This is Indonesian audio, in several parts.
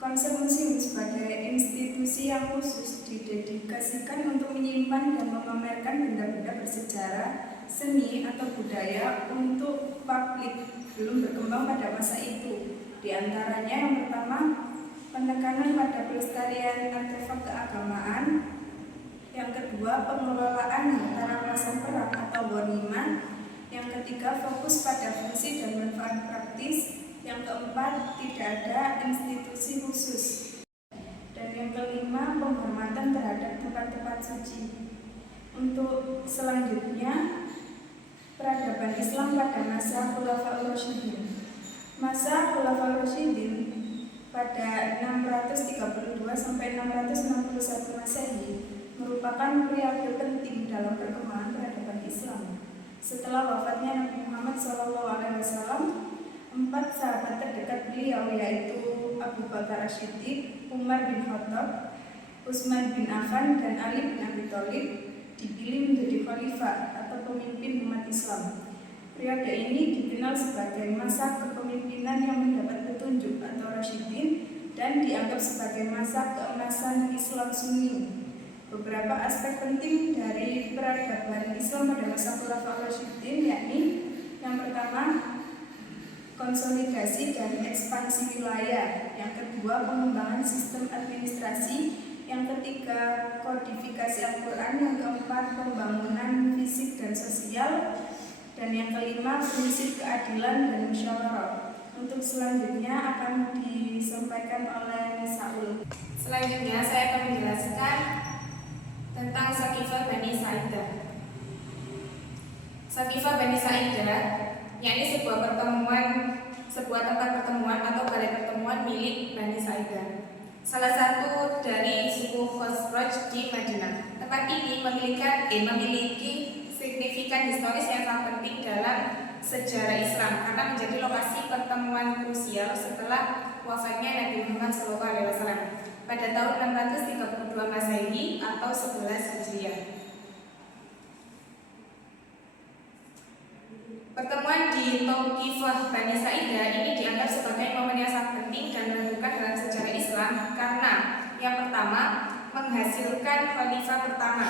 Konsep museum sebagai institusi yang khusus didedikasikan untuk menyimpan dan memamerkan benda-benda bersejarah, seni, atau budaya untuk publik belum berkembang pada masa itu. Di antaranya yang pertama, penekanan pada pelestarian artefak keagamaan. Yang kedua, pengelolaan harta rampasan perang atau ghanimah. Yang ketiga, fokus pada fungsi dan manfaat praktis. Yang keempat, tidak ada institusi khusus. Dan yang kelima, penghormatan terhadap tempat-tempat suci. Untuk selanjutnya, peradaban Islam pada masa Khulafaur Rasyidin. Masa Khulafaur Rasyidin pada 632 sampai 661 Masehi merupakan periode penting dalam perkembangan peradaban Islam. Setelah wafatnya Nabi Muhammad SAW, 4 sahabat terdekat beliau yaitu Abu Bakar As-Siddiq, Umar bin Khattab, Utsman bin Affan, dan Ali bin Abi Thalib dipilih menjadi khalifah atau pemimpin umat Islam. Periode ini dikenal sebagai masa kepemimpinan yang mendapat petunjuk atau Rasyidin dan dianggap sebagai masa keemasan Islam Sunni. Beberapa aspek penting dari peradaban Islam pada masa Khulafaur Rasyidin yakni yang pertama, konsolidasi dan ekspansi wilayah. Yang kedua, pengembangan sistem administrasi. Yang ketiga, kodifikasi Al-Quran. Yang keempat, pembangunan fisik dan sosial. Dan yang kelima, prinsip keadilan dan musyawarah. Untuk selanjutnya akan disampaikan oleh Saul. Selanjutnya saya akan menjelaskan tentang Saqifah Bani Sa'idah. Saqifah Bani Sa'idah yakni sebuah tempat pertemuan atau balai pertemuan milik Bani Sa'idah, salah satu dari suku Khazraj di Madinah. Tempat ini memiliki signifikan historis yang sangat penting dalam sejarah Islam karena menjadi lokasi pertemuan krusial setelah wafatnya Nabi Muhammad SAW pada tahun 632 Masehi atau 11 Hijriah. Pertemuan di Tauqifah Bani Sa'idah ini dianggap sebagai momen yang sangat penting dan menentukan dalam sejarah Islam karena yang pertama, menghasilkan khalifah pertama.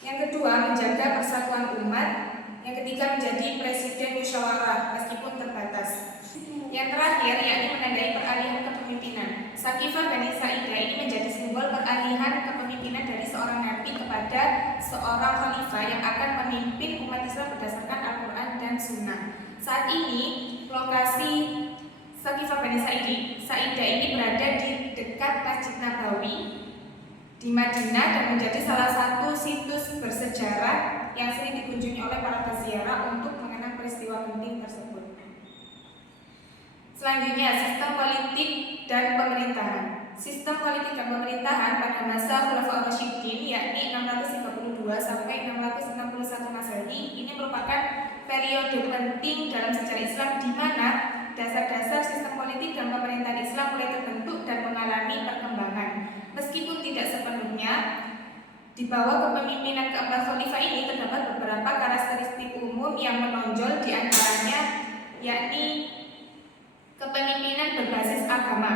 Yang kedua, menjaga persatuan umat. Yang ketiga, menjadi presiden musyawarah meskipun terbatas. Yang terakhir, yakni menandai peralihan kepemimpinan. Saqifah Bani Sa'idah ini menjadi simbol peralihan kepemimpinan dari seorang nabi kepada seorang khalifah yang akan memimpin umat Islam berdasarkan Al-Quran dan Sunnah. Saat ini, lokasi Saqifah Bani Sa'idah ini berada di dekat Masjid Nabawi di Madinah dan menjadi salah satu situs bersejarah yang sering dikunjungi oleh para peziarah untuk mengenang peristiwa penting tersebut. Selanjutnya, sistem politik dan pemerintahan. Sistem politik dan pemerintahan pada masa Khulafaur Rasyidin yakni 632 sampai 661 Masehi ini merupakan periode penting dalam sejarah Islam di mana dasar-dasar sistem politik dan pemerintahan Islam mulai terbentuk dan mengalami perkembangan. Meskipun tidak sepenuhnya di bawah kepemimpinan keempat khalifah ini terdapat beberapa karakteristik umum yang menonjol, di antaranya yakni kepemimpinan berbasis agama.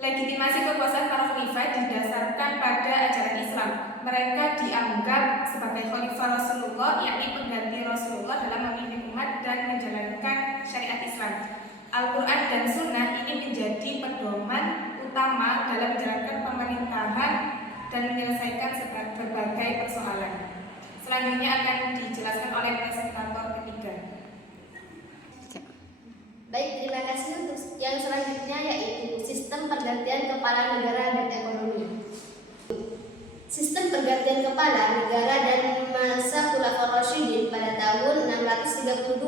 Legitimasi kekuasaan para khalifah didasarkan pada ajaran Islam. Mereka dianggap sebagai khalifah Rasulullah, yakni pengganti Rasulullah dalam memimpin umat dan menjalankan syariat Islam. Al-Quran dan Sunnah ini menjadi pedoman utama dalam menjalankan pemerintahan dan menyelesaikan berbagai persoalan. Selanjutnya akan dijelaskan oleh presentator ketiga. Baik, terima kasih. Untuk yang selanjutnya yaitu sistem pergantian kepala negara dan ekonomi. Sistem pergantian kepala negara dan masa Khulafaur Rasyidin pada tahun 632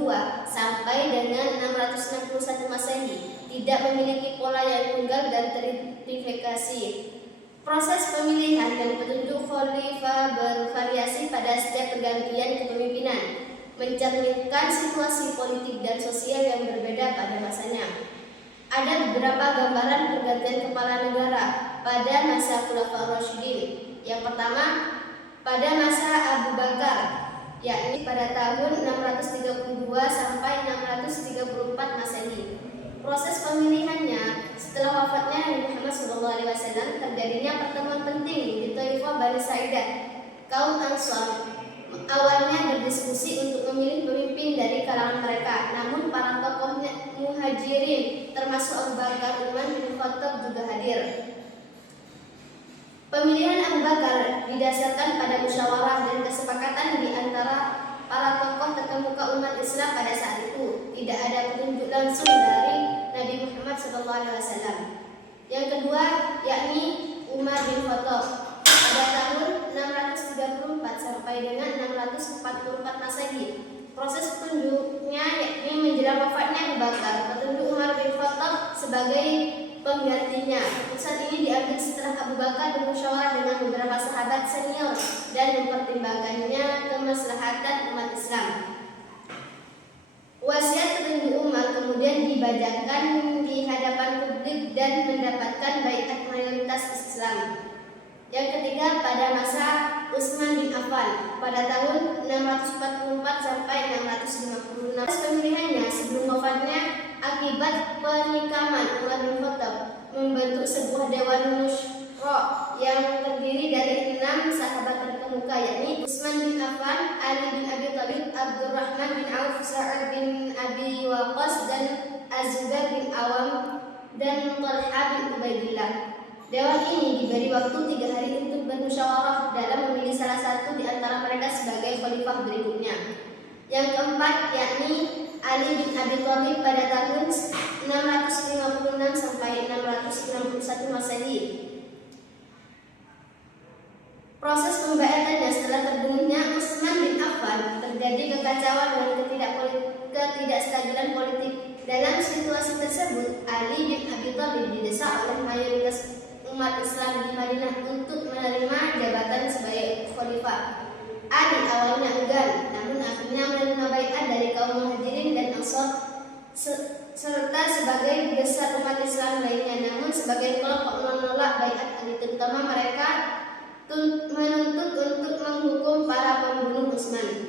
sampai dengan 661 Masehi tidak memiliki pola yang tunggal dan terifikasi. Proses pemilihan dan petunjuk khalifah bervariasi pada setiap pergantian kepemimpinan, mencerminkan situasi politik dan sosial yang berbeda pada masanya. Ada beberapa gambaran pergantian kepala negara pada masa Khulafaur Rasyidin. Yang pertama, pada masa Abu Bakar, yakni pada tahun 632 sampai 634 Masehi. Proses pemilihannya setelah wafatnya Nabi Muhammad SAW, terjadinya pertemuan penting di Thaifah Bani Sa'idah, kaum Ansar. Awalnya berdiskusi untuk memilih pemimpin dari kalangan mereka, namun para tokoh muhajirin termasuk Abu Bakar, Umar bin Khattab juga hadir. Pemilihan Abu Bakar didasarkan pada musyawarah dan kesepakatan di antara para tokoh terkemuka umat Islam pada saat itu. Tidak ada petunjuk langsung dari Nabi Muhammad SAW. Yang kedua yakni Umar bin Khattab pada tahun 634 sampai dengan 644 Masehi. Proses petunjuknya yakni menjelang wafatnya Abu Bakar, petunjuk Umar bin Khattab sebagai penggantinya. Keputusan ini diambil setelah Abu Bakar bermusyawarah dengan beberapa sahabat senior dan mempertimbangkannya kemaslahatan umat Islam. Wasiat petunjuk Umar kemudian dibacakan di hadapan publik dan mendapatkan baiat mayoritas Islam. Yang ketiga, pada masa Utsman bin Affan pada tahun 644 sampai 656. Pemilihannya sebelum wafatnya akibat penikaman Umar bin Khattab membentuk sebuah dewan musyro yang terdiri dari 6 sahabat terkemuka, yakni Utsman bin Affan, Ali bin Abi Thalib, Abdurrahman bin Auf, Sa'ad bin Abi Waqqas, dan Az-Zubair bin Awam dan Talha bin Ubaidillah. Dewan ini diberi waktu 3 hari untuk bermusyawarah dalam memilih salah satu di antara mereka sebagai khalifah berikutnya. Yang keempat yakni Ali bin Abi Thalib pada tahun 656 sampai 661 Masehi. Proses pembaiatannya setelah terbunuhnya Utsman bin Affan terjadi kekacauan dan ketidakstabilan politik. Dalam situasi tersebut, Ali bin Abi Thalib didesak oleh mayoritas umat Islam di Madinah untuk menerima jabatan sebagai khalifah. Ali awalnya enggan, namun akhirnya menerima baiat dari kaum muhajirin dan ansor serta sebagai besar umat Islam lainnya. Namun sebagian kelompok menolak baiat Ali, terutama mereka menuntut untuk menghukum para pembunuh Utsman.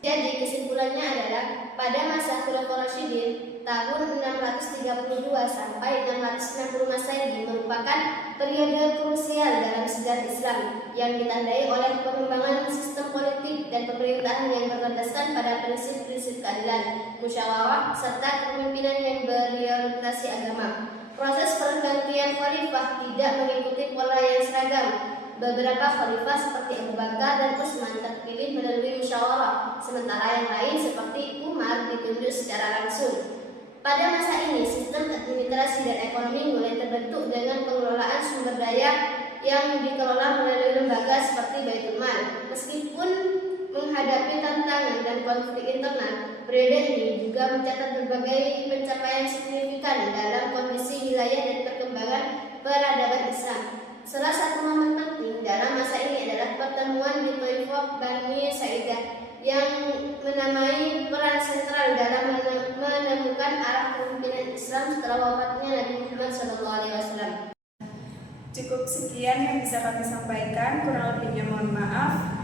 Jadi kesimpulannya adalah pada masa Khulafaur Rasyidin tahun 632 sampai 660 Masehi merupakan periode krusial dalam sejarah Islam yang ditandai oleh pengembangan sistem politik dan pemerintahan yang berlandaskan pada prinsip-prinsip keadilan, musyawarah, serta kepemimpinan yang berorientasi agama. Proses pergantian khalifah tidak mengikuti pola yang seragam. Beberapa khalifah seperti Abu Bakar dan Utsman terpilih melalui musyawarah, sementara yang lain seperti Umar ditunjuk secara langsung. Pada masa ini, sistem administrasi dan ekonomi mulai terbentuk dengan pengelolaan sumber daya yang dikelola melalui lembaga seperti Baitul Mal. Meskipun menghadapi tantangan dan konflik internal, periode ini juga mencatat berbagai pencapaian signifikan dalam kondisi wilayah dan perkembangan peradaban Islam. Salah satu momen penting dalam masa ini adalah pertemuan di Thaifah Bani Sa'idah yang menamai peran sentral dalam menemukan arah kepemimpinan Islam setelah wafatnya Nabi Muhammad SAW. Cukup sekian yang bisa kami sampaikan, kurang lebihnya mohon maaf.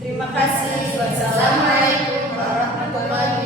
Terima kasih. Wassalamualaikum warahmatullahi wabarakatuh.